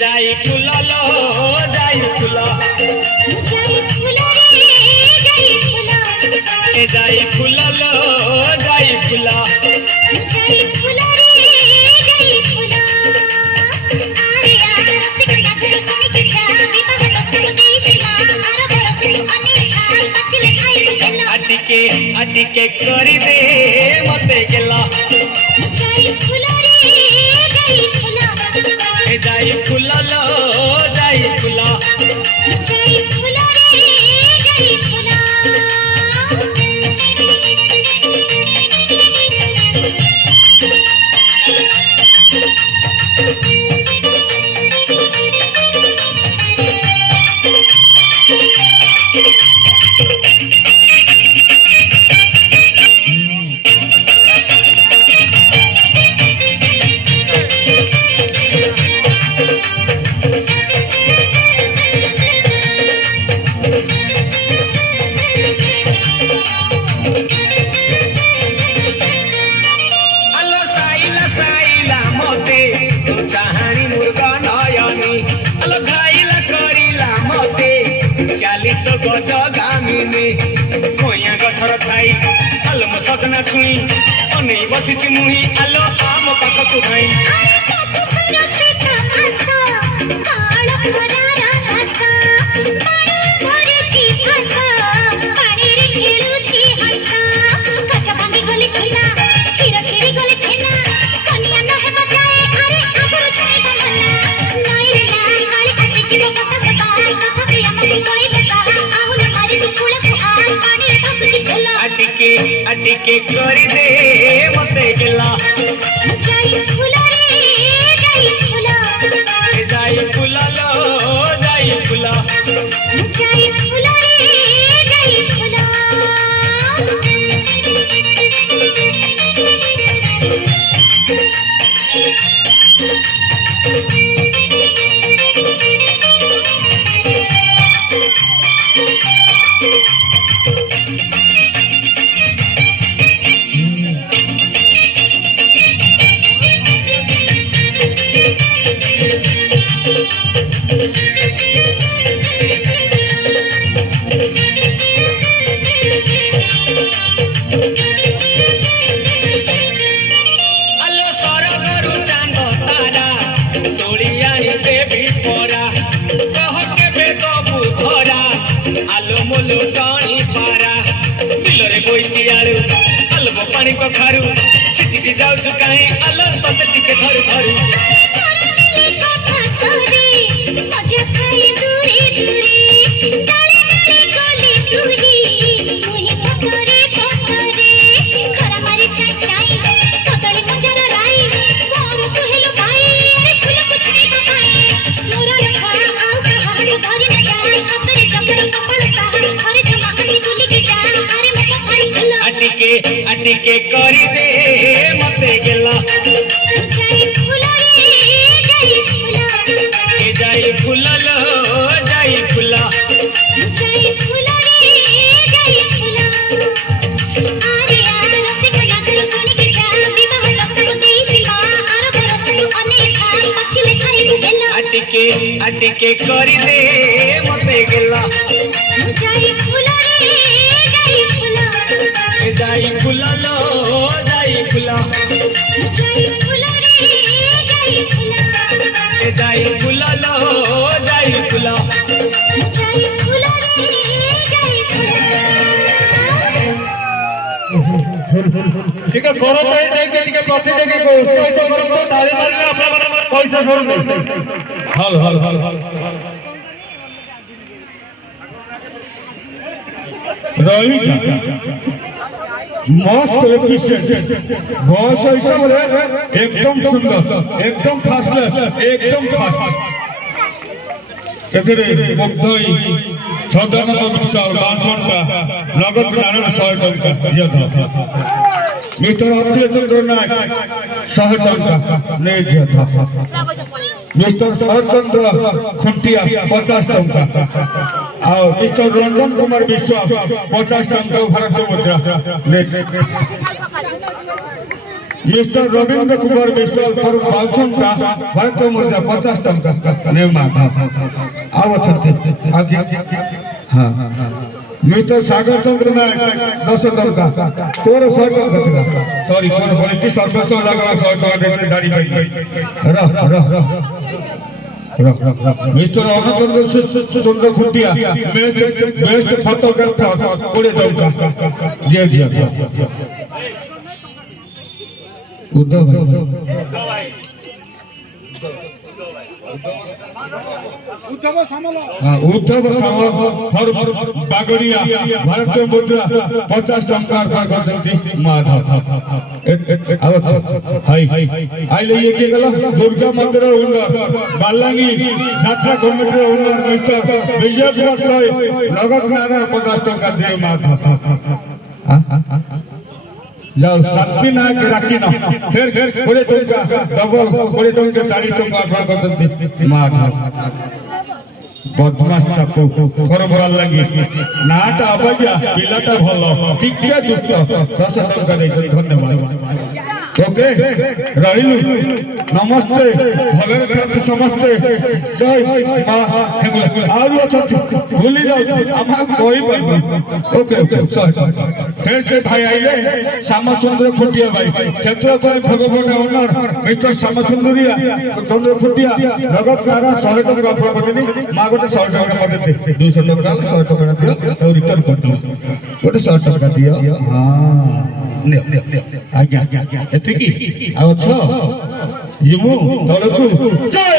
जाई फूला लो जाई फूला जाई फूला रे जाई फूला ए जाई फूला लो जाई फूला जाई फूला रे जाई फूला अरे यार रसिक नगर सुनी के जा विवाह प्रस्ताव देई छिला आर बरस तू अनेक पछले खाई गेला अटिके करी दे मते गेला जाई फूला रे जाई फूला ए जाई फूला लो जाई फूला जाई फूला रे जाई फूला तो गज गामिनी कोइया गछर छाई आलो म सजना छुई अनै बसिछि मुही आलो आम पाख तु भाई अटिके करी दे मते गेला जाई फूला रे जाई फूला जाई फूला लो जाई फूला जाई फूला रे जाई फूला आलो सरगरु चांद तारा तोड़ियानी देवी परा कह के बेदबु धरा आलो मोलो टाणी पारा बिलरे गोइती आलू आलो पानी कखारू छिटिकी जाउछु काहे आलो तते टिके धरु धरु मजा खाए दूरे दूरे डाले डाले कोली तुही मुही पतरे पतरे खरा मारे चाई चाई कदली मंजर राई गोर कहलो भाई अरे फूल कुछ नहीं पाए मोरा लखा आउ कहाड़ धरी न जा सतरे जबर कपड़ साहब घरे जमा हसी बुली के जा अरे मैं पखाड़ी हल्ला अटिके करी दे मते गेला जाई फूला रे जाई फूला ए जाई फूला लो जाई फूला जाई फूला रे जाई फूला अरे यार रसिक नगर सुनी के जा विवाह प्रस्ताव देई छिला आर बरस तू अनेक पछले खाई गेला अटिके करी दे मते गेला जाई फूला रे जाई फूला ए जाई फूला लो जाई फूला जाई फूला रे जाई फूला ए जाई फूला लो जाई फूला जाई फूला रे जाई फूला ठीक है करो तो देखे ठीक है प्रति देखे को उसको तो करो तो ताली मारले अपना मन पैसा छोड़ दे हल रही मस्त एफिशिएंट बस हिसाब रे एकदम सुंदर एकदम फास्ट क्लास एकदम फास्ट एथिरे मुग्धई सदानंद विशाल 52 टका नगद नारायण 100 टका यथा मिस्टर अखिलेश चंद्र नायक 100 टका ने यथा मिस्टर शरचंद्र खुंटिया 50 टका और मिस्टर रंजन कुमार विश्वास 50 टका भारत मुद्रा मिस्टर रविंद्र कुमार विश्वास फॉर 52 का भारत मुद्रा 50 टका ने माता आवश्यक आगे हाँ मिस्टर सागर चंद्र नायक 10 टका तोर 100 टका था सॉरी कौन बोले कि सर्विस लगा 100 टका देते गाड़ी भाई मिस्टर अनंत चंद्र खुंटिया बेस्ट फोटोग्राफर 20 टका जी जी उद्धव भाई उद्धव सामल फॉर बागड़िया भारतीय मुद्रा 50 टका करते माधव हाय आइले ये के गला दुर्गा मंदिर ओनर बालांगी यात्रा committee owner mister Vijay Kumar साहब नगद नारायण 50 टका दे माधव जाओ शांति ना के राखी ना फिर 20 टका डबल 20 टका 40 टका करते माधव बदमाश टापू करबरा लगी नाटा अबजा पिलाटा भलो टिके दुष्ट 10 टका दे धन्यवाद ओके रहिलु नमस्ते भले थे समस्ते जय मां आरु अछती भूली जाउ आमा कोई पर ओके फिर से भाई आइले श्याम सुंदर खुंटिया भाई क्षेत्र पर भगवान ओनर मिस्टर श्याम सुंदरिया चंद्र खुंटिया नगद नारा 100 टका प्रपति मां गोटे 100 टका मते दे 200 टका 100 टका दियो तो रिटर्न कर दियो गोटे 100 टका दियो हां ने आज्ञा एतिकी आ छ जिमु तळकु जय